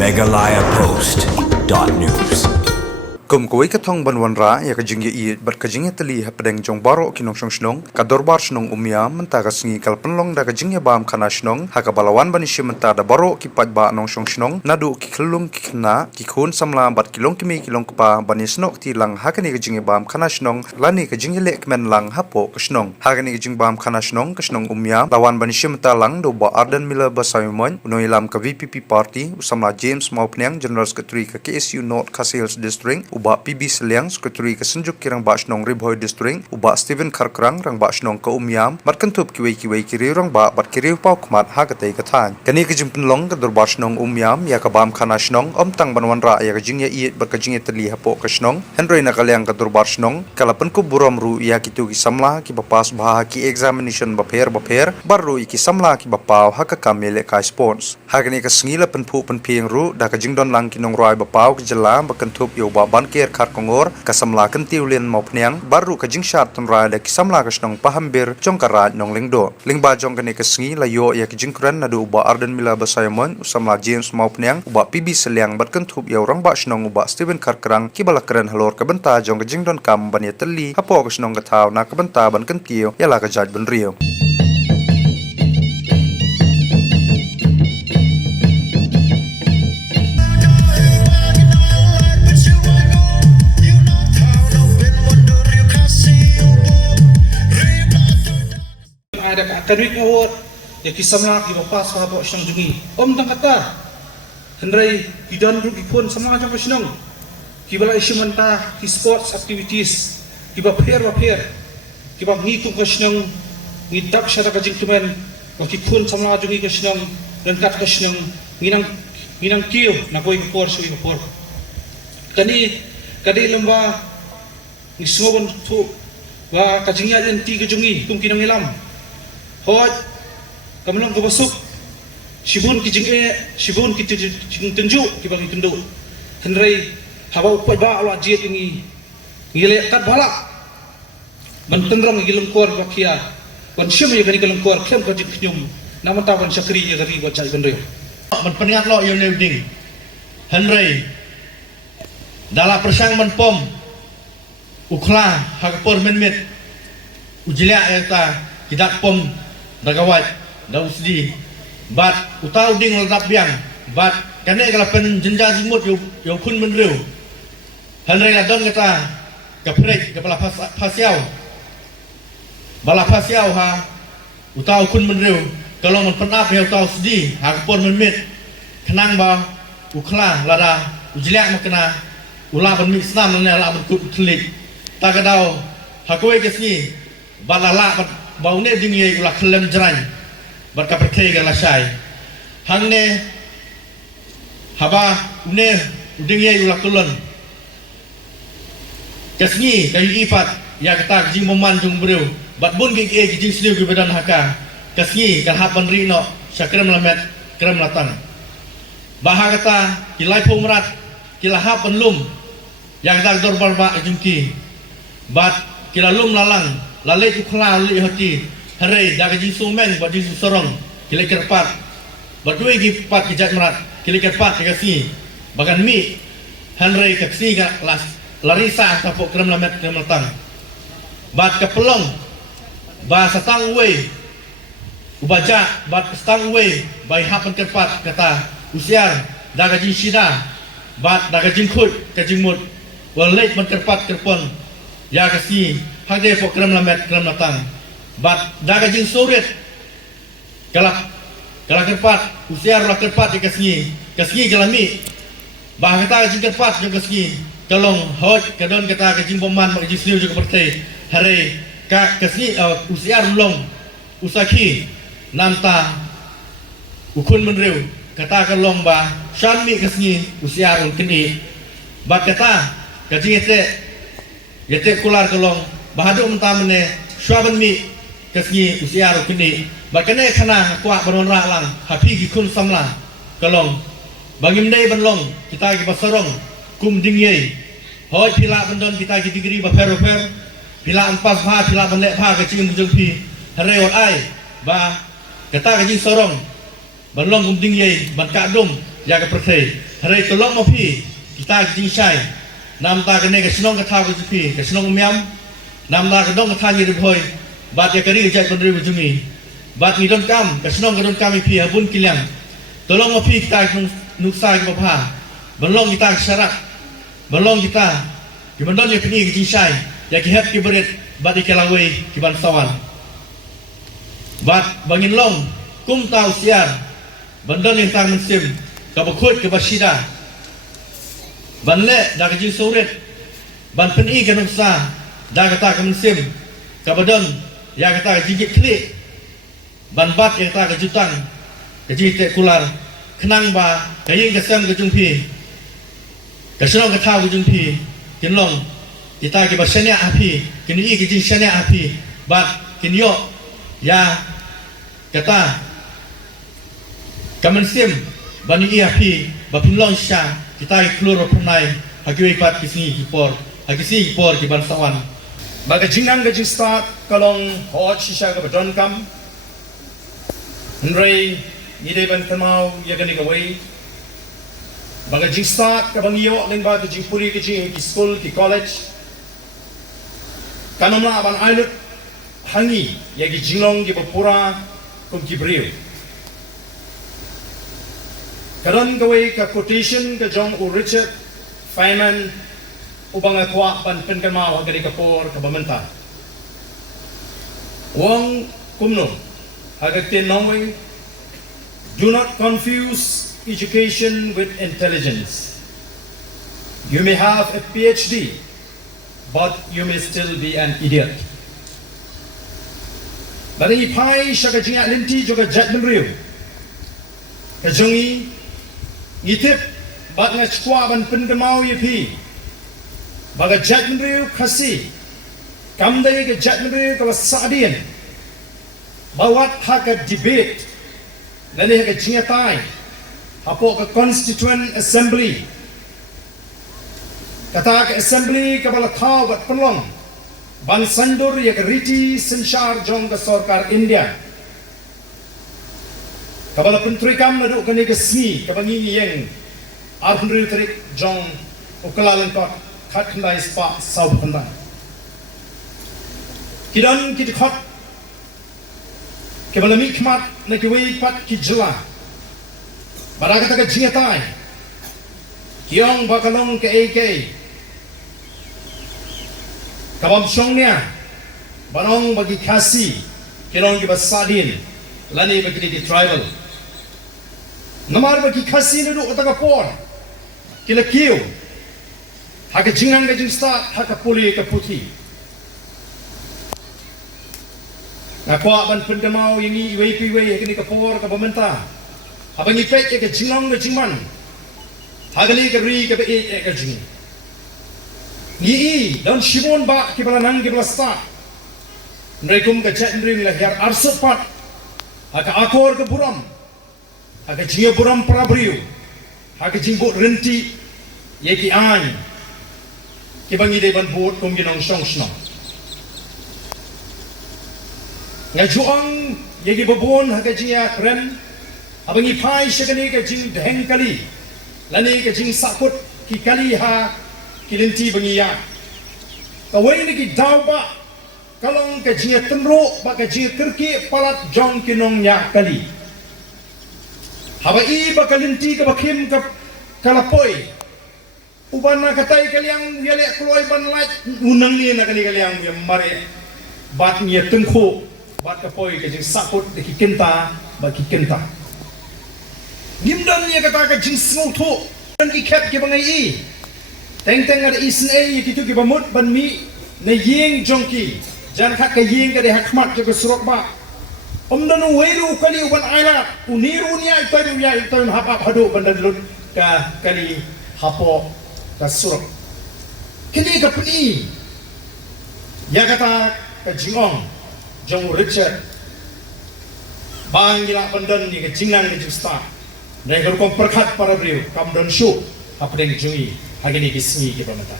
megalayapost.news Kum kuwi katong banwanra ya kajing ya bat kajing ya tali hapadeng jong baro kinong shnong ka dorbar shnong umyam menta ka singi kalpenlong da kajing ya bam kana shnong ha ka balawan bani menta da baro ki pat ba nong shnong nadu ki khlung ki khna ki khun samla bat kilong kimi kilong pa bani snok ti lang ha kani kajing ya bam kana shnong lani kajing ya lek men lang hapo ka shnong ha kani kajing bam kana shnong ka shnong umyam lawan bani menta lang do ba arden mila ba saymon unoilam ka VPP party usamla James Maupnyang General Secretary ka KSU North Kasils District uba PB Seliang Sekretari Kesenjuk Kirang Ba Shnong Ribhoy District uba Stephen Karkrang rang Ba Shnong ka umyam matkentup kiwei kiri rang ba bat kiri pau kmat ha katei kathan kani ka jimpinlong ka dor Ba Shnong umyam ya ka bam khana Shnong omtang banwanra ya ka jingya iet bat ka jingya tali hapo ka Shnong henroi na kalyang ka dor Ba Shnong kalapan ku buram ru ya kitu ki samla ki bapas bah ki examination baper baru ki samla ki bapau ha ka kamele ka spons ha kani ka sngila penpu penpieng ru da ka jingdon lang kinong roi bapau ki jela bakentup yo ba ban ker khar kongor kasamla kentiulen maupnyang baru ka jingshat tonra da kisamla kasnong pahambir jongkara nong lingdo lingba jongkane kasngi layo ya kijingkran nadu uba arden mila basayamon usamla James maupnyang uba PB Seliang batkentup ya orang ba snong uba Stephen Karkrang kibalakran halor kabenta jong kajingdon kam bani tali hapo kasnong kataw na kabenta ban kentio ya la ka jaj ban rio ada akademik award ya kisamla ki bapa sahabat syang jungi om tang kata hendrai hidan ru ki pun sama jang syang ki bala isimanta ki sports activities ki ba pher ki ba ngi tu syang ngi dak syara ka jing tumen ki pun sama jungi ka syang dan kat ka syang nginang kiyo na koy por sui por kani lemba ngi sobon tu wa ka jingya len ti ka jungi kum kinang ilam hoj kamlong ko basuk shibun ki tenju ki bagi tendu henrei hawa upai ba ala jiet ini ngile kat bala ban tenrong gi lengkor bakia ban syem ya gani lengkor klem ka jiknyum naman ta ban syakri ya gari ba chai ban reu ban peniat lo yo nevding henrei dala persang man pom ukla hagpor menmet ujila eta kidak pom dagawat dausdi bat utau ding ladap biang bat kane kalapen jenja jimut yo kun menreu hanrei ladon kata kaprek kepala pasiau bala pasiau ha utau kun menreu kalau men penap ya utau sdi ha kapon menmet kenang ba ukla lada ujilak makna ula ban mix nam ne la ban kut klik takadau hakoi kesni balala bau ne dingi ulah kelem jeran berka pertei gala syai hangne haba ne dingi ulah kulon kasni kayu ipat ya kata jing moman jung breu bat bun gi jing sliu gi badan haka kasni kan hapan rino syakram lamet kram latang baha kata kilai pumrat kilah penlum yang tak dorbar ba jungki bat kilalum lalang lalai ukla lalai hati hari daga jinsu men buat jinsu sorong kila kerpat berdua gi pat kijat merat kila kerpat kasi bagan mi hanrei kaksi ga las larisa tapok krem lamet krem latang bat kepelong ba satang we ubaja bat stang we bai hapan kerpat kata usiar daga jinsida bat daga jinkut kajimut walait man kerpat kerpon ya kasi hade program lamet kram latang bat daga jing soret kalak kerpat usiar la kerpat kasngi galami bah kata jing kerpat jing kasngi kalong hoj kadon kata jing boman mak jing sliu juga pertai hare ka kasngi usiar long usaki namta ukun menreu kata kalong ba syanmi kasngi usiar kini bat kata kajing yete kular kalong bahadu mentamane swaban mi kasngi usiar kini bakane khana kwa banonra lang hapi gi kun samla kalong bangim dei banlong kita gi basarong kum dingyei hoj pila bandon kita gi digri ba per pila ampas pha pila banle pha ka chim jung pi reot ai ba kata gi sorong banlong kum dingyei ban ka dum ya ke perthei hari tolong mapi kita jing shai nam ta ke ne ke snong ke tha ke pi ke snong miam nam ta ke dong ke tha ni boy bat ya kari jai pendri bujumi bat ni don kam ke snong ke don kam pi habun kilang tolong mapi kita nuksa ke bapa belong kita syarat belong kita ki bandon ya kini ke jing shai ya ki hep ki berit bat di kelawai ki ban sawan bat bangin long kum tau siar bandon yang tang mensim ka bakut ke basida ban le da ke jing soret ban peni ke nuksa da kata ke mensim ka badon ya kata ke jingit klik ban bat ke kata ke jutang ke jite kular kenang ba ke yin ke sem ke jungpi ke senong ke tau ke jungpi kin long kita ke basenya api kin i ke jing senya api bat kin yo ya kata kamensim bani iapi bapin long sha kita keluar penai hagi ipat kisni kipor hagi si kipor ki bansawan baga jingang ga start kalong hot shisha ga badon kam nrei ide ban kamau ya gani ga wei baga jing start ka bangiyo ling ba jing puri ki jing ki school ki college kanomna ban ailut hangi ya gi jinglong gi bapura kum ki briu karon gawai ka quotation ka jong u Richard Feynman ubang akwa ban penkama gari kapor ka bamenta wong kumno hagakte nongwe do not confuse education with intelligence. You may have a PhD but you may still be an idiot. Bari pai shaka jinga linti joga jatman riu ka jongi ngitip bat nga chkwa ban pendemau yepi baga jatman riu khasi kamdai ke jatman riu ka wasadian bawat haka debate lani haka jinga tai hapo ka constituent assembly kata ka assembly ka bala thau bat penlong ban sandur ya ka riti senshar jong ka sarkar India kabala pentri kam nadu kani ke sni kabangi yang arhunri trik jong ukalalan kot khat khandai spa sau khandai kidan kit khat kabala mi khmat na ki wei pat ki jla baraga ta ka jingatai kiong bakalong ke AK kabam songnya banong bagi kasi kirong ki basadin lani bagi di tribal namar bagi kasi nadu otaka por kila kiu haka jingang ga jingsta haka puli ka puti na kwa ban pendamau ini iwei piwei kini ka por ka bamenta abangi pek ka jingang ga jingman hagali ka ri ka be ka jing ni dan shimon ba ki bala nang ki bala sta nreikum ka chat nring la her arsat pat haka akor ke buram haka jinga buram prabriu haka jingbo renti ye ki an ki bangi de ban bot kum gi nong song snong nga juang ye ki babon haka jinga krem abangi pai shakani ka jing dheng kali lani ka jing sakut ki kali ha kilinti bangi ya kawai ni ki daw ba kalong ka jinga tenro ba ka jinga kirki palat jong kinong nya kali haba i ba kalinti ka bakim ka kalapoi uban na katai kaliang yale kloi ban lait unang ni na kali kaliang yang mare bat ni tengko bat ka poi ka jing sakut de ki kenta ba ki kenta nimdan ni kata ka jing smau tho dan ki kep ki bangai i teng teng ada isen e ki tu ki bamut ban mi ne yeng jongki jan khak ka yeng ka de hakmat jo ka surok ba omdanu weiru kali uban aila uniru nia itaru ya itaru hapa hadu bandan lut ka kali hapo ka surok kini ka puni ya kata ka jingong jong Richard bang gila bandan ni ka jingang ni justa dai ka kom perkhat para beliau kam don shu apa deng jungi hagini kismi ki pamata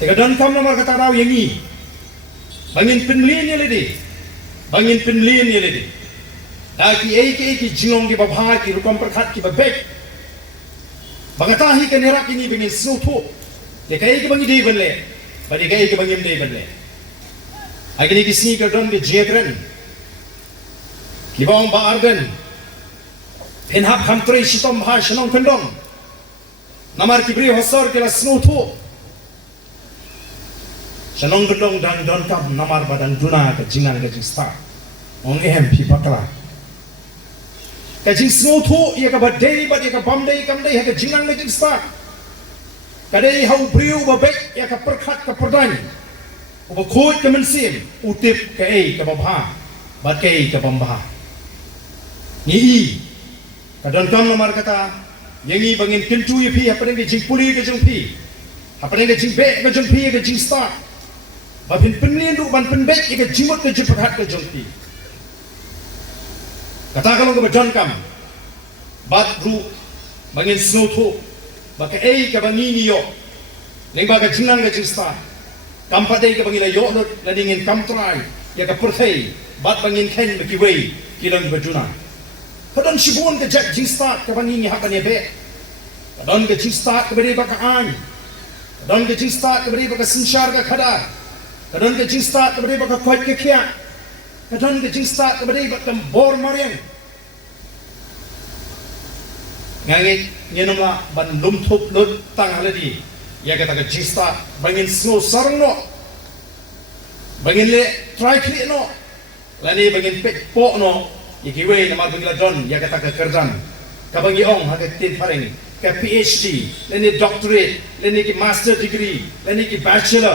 tega don kam nomor kata raw yangi bangin penlin ni ledi bangin penlin ni ledi aki ki jingong ki babha ki rukom perkhat ki babek Bangatahi kan herak ini bengin snow tu. Dekai ke bangi day benle. Badikai ke bangim day benle. Agni kisni ke don ke jegren. Kibong ba argan. Penhap country sitom ha shanong pendong. Namar kibri hosor ke la snow tu. Shanong pendong dan don kam namar badan duna ke jingan ke jista. Ong MP pakala. Kajing snow tu ia ka badai bad ia ka bamdai kamdai ha ka jingan ke jista. Kadai hau priu ba bek ia ka perkhat ka perdai. Uba khoi ka mensim utip ka ei ka babha. Bad ka ei ka bamba. Ni kadon kam namar kata yangi bangin kentu ye pi hapadeng ke jing puli ke jing pi. Hapadeng ke jing bek ke jing pi ke jing start. Babin penlian du ban penbek ke jimut ke jing perkhat ke jing pi. Kata kalau ke badon kam bat ru bangin snow tu baka ei ka bangi ni yo neng baga jingan ke jing start. Kam padai ke bangin la yo lot la dingin kam try ya ka perthai bat bangin ken baki wei kilang bajuna. Kadon shibun ke jak jing start ke bangi ni hakan ye be. Kadon ke jing start ke beri baka an. Kadon ke jing start ke beri baka sinshar ka khada. Kadon ke jing start ke beri baka khwat ke khia. Kadon ke jing start ke beri baka bor marian. Ngangi nyenumla ban lum thup lut tang haladi. Ya kata ke jing start bangin snow sarang no. Bangin le try kli no. Lani bangin pek po no. Ikiwe nama bangila don ya kata ke kerjan. Kabangi ong haga tin pareng. Ke PhD, lani doctorate, lani ki master degree, lani ki bachelor.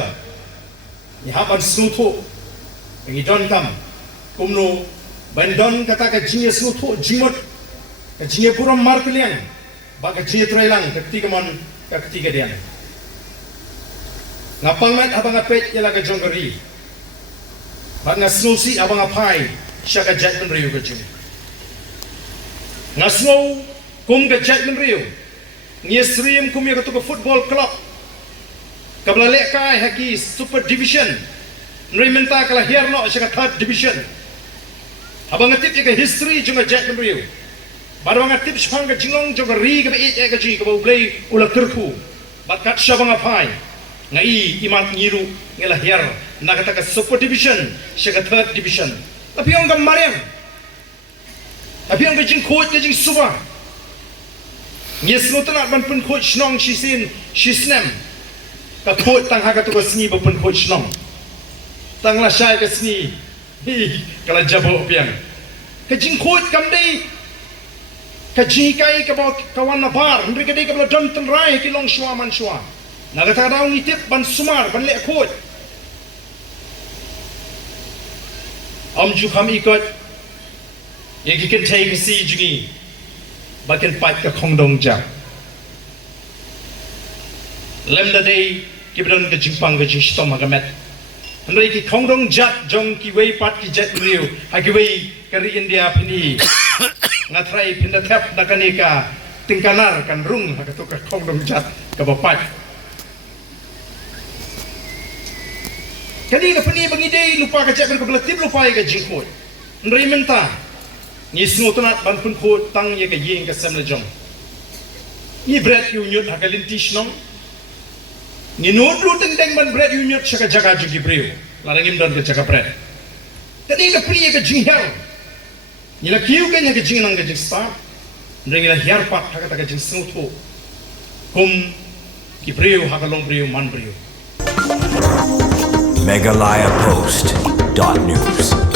Ni haban snow tu. Bangi don kam. Kumno ban don kata ke jinge snow tu jimut. Ke jinge puram mar kalian. Baka jinge trailang ke ketiga mon ke ketiga dia. Ngapang mat abang apet ya laga jonggeri. Bak ngasnow si abang apai. Syaka Jackman Rio ke jing. Ngasnow kum ke Jackman Rio. Ngiesrim kum ya ke football club. Kabla lek kai haki super division. Nrimenta kala hierno syaka third division. Abang ngatip ya ke history junga Jackman Rio. Baru ngatip syang ke jingong junga ri ke be ke jing ke play ula terku. Bat kat syabang apai. Ngai imat ngiru ngela hier nak kata ke super division syaka third division. Tapi orang gambarnya, tapi orang kecing coach kecing suba. Yes, nota nak ban pun coach nong shisin shisnem. Ka coach tang haga tu kesni ban coach nong. Tang la syai kesni. Hi, kalau jabo piang. Kecing coach kamdei. Kecing kai ka kawan nabar. Mereka dei ka bala don tenrai ki long shua man shua. Nak kata daun itip ban sumar ban lek coach. Om ju kham ikot ye ki ken thai ki si jungi ba ken pat ka khong dong ja lem da dei ki bron ka jingpang ka jistom ha ka met andai ki khong dong jat jong ki wei pat ki jet riu ha ki wei ka ri India phini ngatrai phinda thap na kanika tingkanar kan rung ha ka to ka khong dong jat ka ba pat kali ka pani bangi dei lupa ka cek ka belatip lupa ka jingkot ndrei menta ni snotunat ban pun ko tang ye ka yeng ka samle jong ni bread yu nyut ha ka lintish nong ni nodru teng teng ban bread yu nyut shaka jaga jugi breu larangim don ka jaga bread kali ka pani ka jinghel ni la kiu ka nya ka jingnang ka jingsta ndrei la hiar pat ha ka ta ka jing snotu kum ki breu ha ka long breu man breu MegalayaPost.news